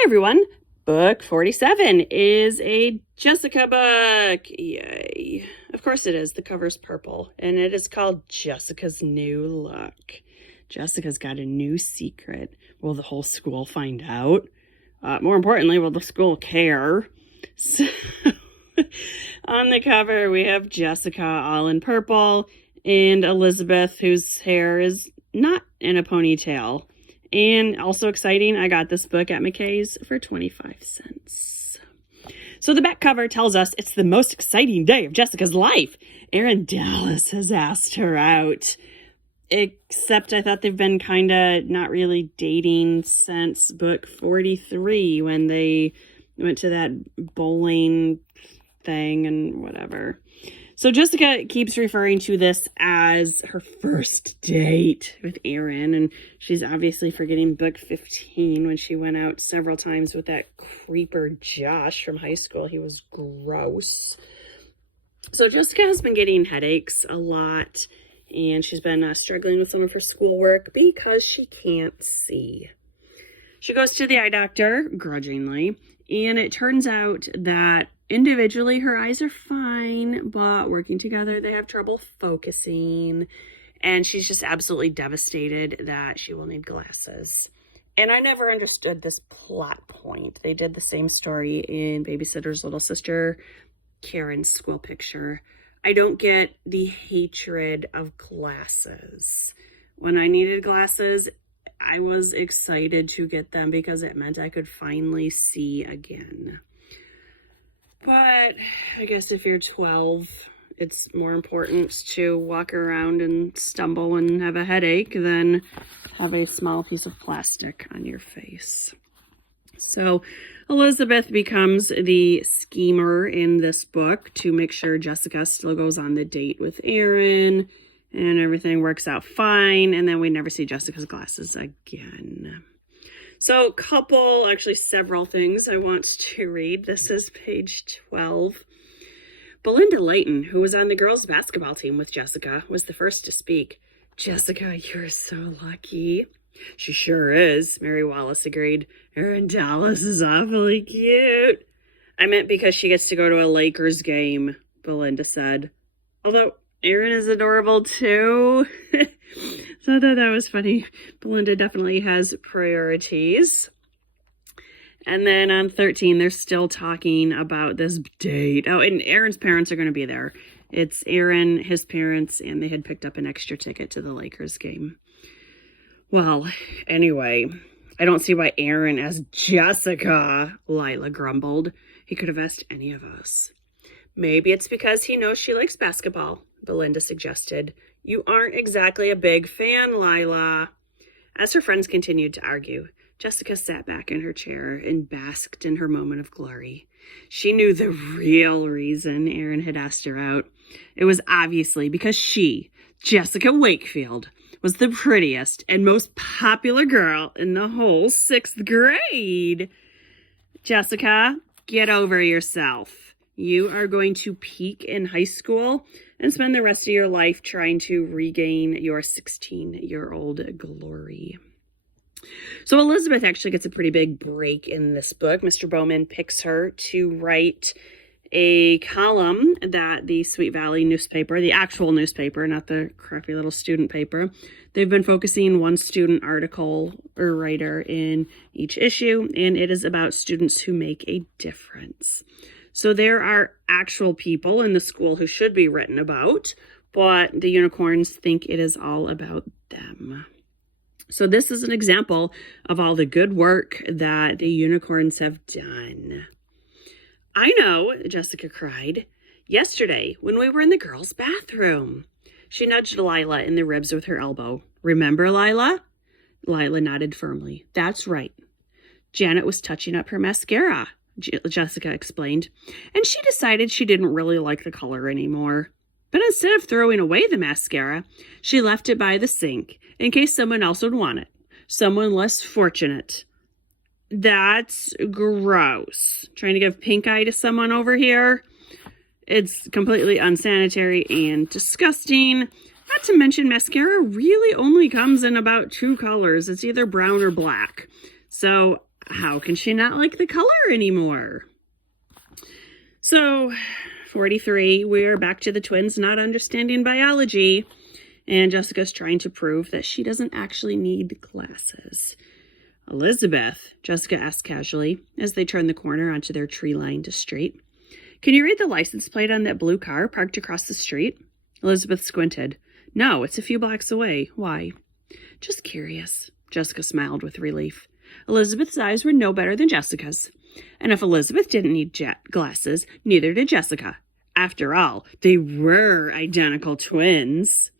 Hi everyone, book 47 is a Jessica book. Yay. Of course it is. The cover's purple and it is called Jessica's New Look. Jessica's got a new secret. Will the whole school find out? More importantly, will the school care? So on the cover we have Jessica all in purple and Elizabeth, whose hair is not in a ponytail. And also exciting, I got this book at McKay's for 25 cents. So the back cover tells us it's the most exciting day of Jessica's life. Erin Dallas has asked her out. Except I thought they've been kind of not really dating since book 43 when they went to that bowling thing and whatever. So Jessica keeps referring to this as her first date with Erin, and she's obviously forgetting book 15 when she went out several times with that creeper Josh from high school. He was gross. So Jessica has been getting headaches a lot, and she's been struggling with some of her schoolwork because she can't see. She goes to the eye doctor, grudgingly, and it turns out that individually, her eyes are fine, but working together, they have trouble focusing. And she's just absolutely devastated that she will need glasses. And I never understood this plot point. They did the same story in Babysitter's Little Sister, Karen's school picture. I don't get the hatred of glasses. When I needed glasses, I was excited to get them because it meant I could finally see again. But I guess if you're 12, it's more important to walk around and stumble and have a headache than have a small piece of plastic on your face. So Elizabeth becomes the schemer in this book to make sure Jessica still goes on the date with Erin and everything works out fine. And then we never see Jessica's glasses again. So actually several things I want to read. This is page 12. Belinda Layton, who was on the girls' basketball team with Jessica, was the first to speak. Jessica, you're so lucky. She sure is, Mary Wallace agreed. Erin Dallas is awfully cute. I meant because she gets to go to a Lakers game, Belinda said. Although Erin is adorable too. So I thought that was funny. Belinda definitely has priorities. And then on 13, they're still talking about this date. Oh, and Erin's parents are going to be there. It's Erin, his parents, and they had picked up an extra ticket to the Lakers game. Well, anyway, I don't see why Erin asked Jessica, Lila grumbled. He could have asked any of us. Maybe it's because he knows she likes basketball, Belinda suggested. You aren't exactly a big fan, Lila. As her friends continued to argue, Jessica sat back in her chair and basked in her moment of glory. She knew the real reason Erin had asked her out. It was obviously because she, Jessica Wakefield, was the prettiest and most popular girl in the whole 6th grade. Jessica, get over yourself. You are going to peak in high school and spend the rest of your life trying to regain your 16-year-old glory. So Elizabeth actually gets a pretty big break in this book. Mr. Bowman picks her to write a column that the Sweet Valley newspaper, the actual newspaper, not the crappy little student paper, they've been focusing one student article or writer in each issue, and it is about students who make a difference. So there are actual people in the school who should be written about, but the unicorns think it is all about them. So this is an example of all the good work that the unicorns have done. I know, Jessica cried. Yesterday, when we were in the girls' bathroom. She nudged Lila in the ribs with her elbow. Remember, Lila? Lila nodded firmly. That's right. Janet was touching up her mascara, Jessica explained, and she decided she didn't really like the color anymore. But instead of throwing away the mascara, she left it by the sink in case someone else would want it, someone less fortunate. That's gross. Trying to give pink eye to someone over here. It's completely unsanitary and disgusting. Not to mention mascara really only comes in about 2 colors. It's either brown or black. So How can she not like the color anymore? So, 43, we're back to the twins not understanding biology, and Jessica's trying to prove that she doesn't actually need glasses. Elizabeth, Jessica asked casually as they turned the corner onto their tree-lined street. Can you read the license plate on that blue car parked across the street? Elizabeth squinted. No, it's a few blocks away. Why? Just curious. Jessica smiled with relief. Elizabeth's eyes were no better than Jessica's. And if Elizabeth didn't need glasses, neither did Jessica. After all, they were identical twins.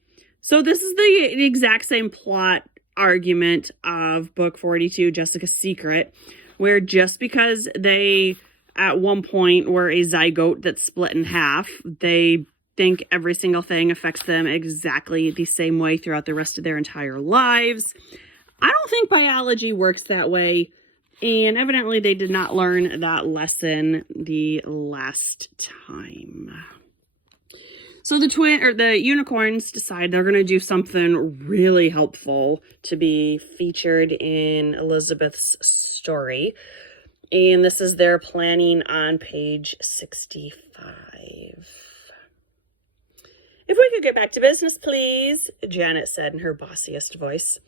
So this is the exact same plot argument of book 42, Jessica's Secret, where just because they at one point were a zygote that's split in half, they think every single thing affects them exactly the same way throughout the rest of their entire lives. I don't think biology works that way, and evidently they did not learn that lesson the last time. So the unicorns decide they're going to do something really helpful to be featured in Elizabeth's story. And this is their planning on page 65. If we could get back to business, please, Janet said in her bossiest voice.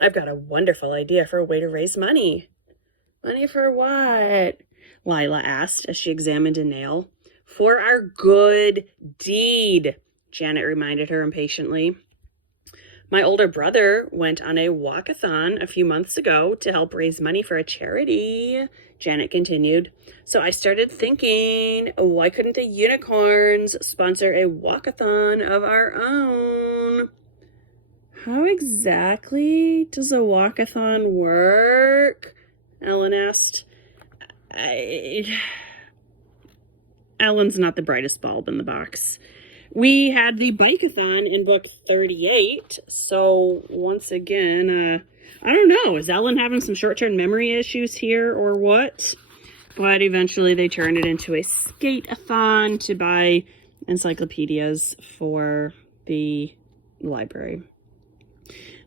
I've got a wonderful idea for a way to raise money. Money for what? Lila asked as she examined a nail. For our good deed, Janet reminded her impatiently. My older brother went on a walkathon a few months ago to help raise money for a charity, Janet continued. So I started thinking, why couldn't the unicorns sponsor a walkathon of our own? How exactly does a walkathon work? Ellen asked. Ellen's not the brightest bulb in the box. We had the bike-a-thon in book 38, so once again, I don't know, is Ellen having some short-term memory issues here or what? But eventually they turned it into a skate-a-thon to buy encyclopedias for the library.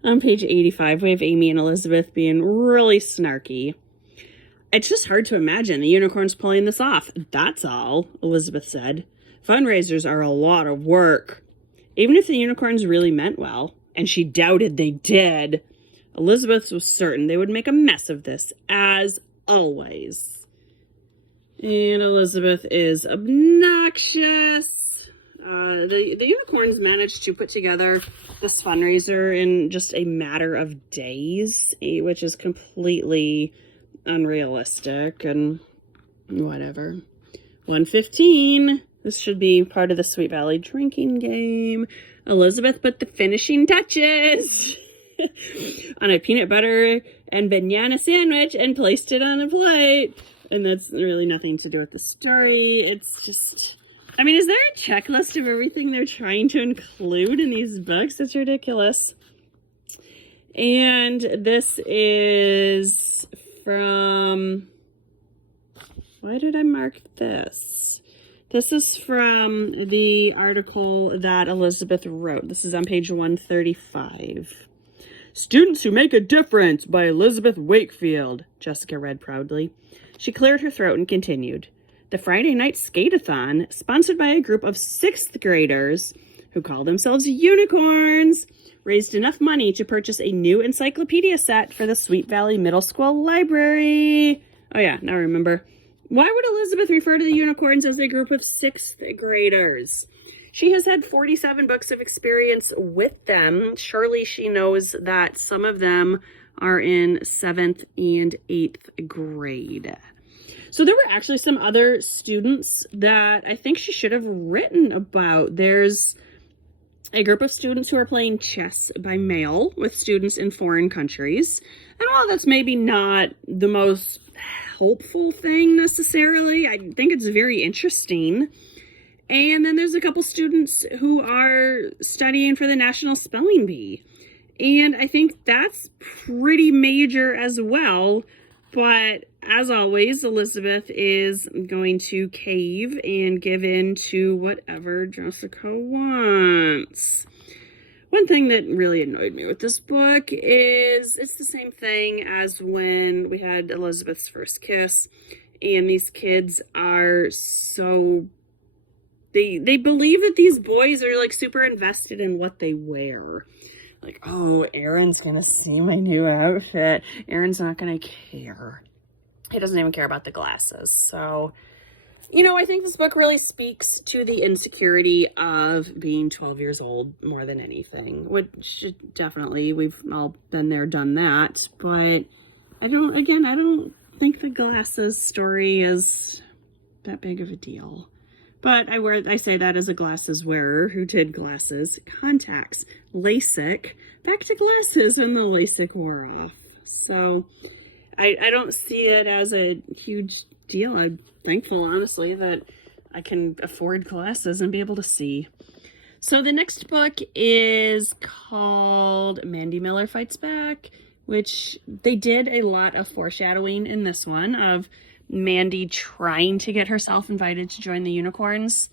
On page 85, we have Amy and Elizabeth being really snarky. It's just hard to imagine the unicorns pulling this off. That's all, Elizabeth said. Fundraisers are a lot of work. Even if the unicorns really meant well, and she doubted they did, Elizabeth was certain they would make a mess of this, as always. And Elizabeth is obnoxious. The unicorns managed to put together this fundraiser in just a matter of days, which is completely unrealistic and whatever. 1:15. This should be part of the Sweet Valley drinking game. Elizabeth put the finishing touches on a peanut butter and banana sandwich and placed it on a plate. And that's really nothing to do with the story. It's just, I mean, is there a checklist of everything they're trying to include in these books? It's ridiculous. And this is from, why did I mark this? This is from the article that Elizabeth wrote. This is on page 135. Students Who Make a Difference by Elizabeth Wakefield, Jessica read proudly. She cleared her throat and continued. The Friday night skate-a-thon, sponsored by a group of 6th graders who call themselves unicorns, raised enough money to purchase a new encyclopedia set for the Sweet Valley Middle School Library. Oh yeah, now I remember. Why would Elizabeth refer to the unicorns as a group of 6th graders? She has had 47 books of experience with them. Surely she knows that some of them are in 7th and 8th grade. So there were actually some other students that I think she should have written about. There's a group of students who are playing chess by mail with students in foreign countries. And while that's maybe not the most hopeful thing necessarily, I think it's very interesting. And then there's a couple students who are studying for the National Spelling Bee. And I think that's pretty major as well. But as always, Elizabeth is going to cave and give in to whatever Jessica wants. One thing that really annoyed me with this book is it's the same thing as when we had Elizabeth's first kiss, and these kids are so they believe that these boys are like super invested in what they wear. Like, oh, Aaron's gonna see my new outfit. Aaron's not gonna care. He doesn't even care about the glasses. So, you know, I think this book really speaks to the insecurity of being 12 years old more than anything, which definitely we've all been there, done that. But I don't think the glasses story is that big of a deal. But I say that as a glasses wearer who did glasses, contacts, LASIK, back to glasses, and the LASIK wore off. So I don't see it as a huge deal. I'm thankful, honestly, that I can afford glasses and be able to see. So the next book is called Mandy Miller Fights Back, which they did a lot of foreshadowing in this one of Mandy trying to get herself invited to join the unicorns.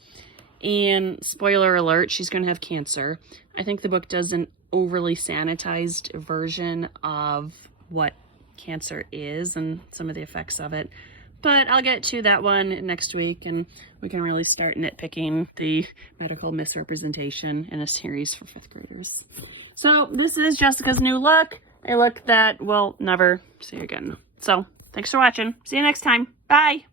And spoiler alert, she's going to have cancer. I think the book does an overly sanitized version of what cancer is and some of the effects of it. But I'll get to that one next week, and we can really start nitpicking the medical misrepresentation in a series for 5th graders. So this is Jessica's New Look, a look that we'll never see again. So thanks for watching. See you next time. Bye.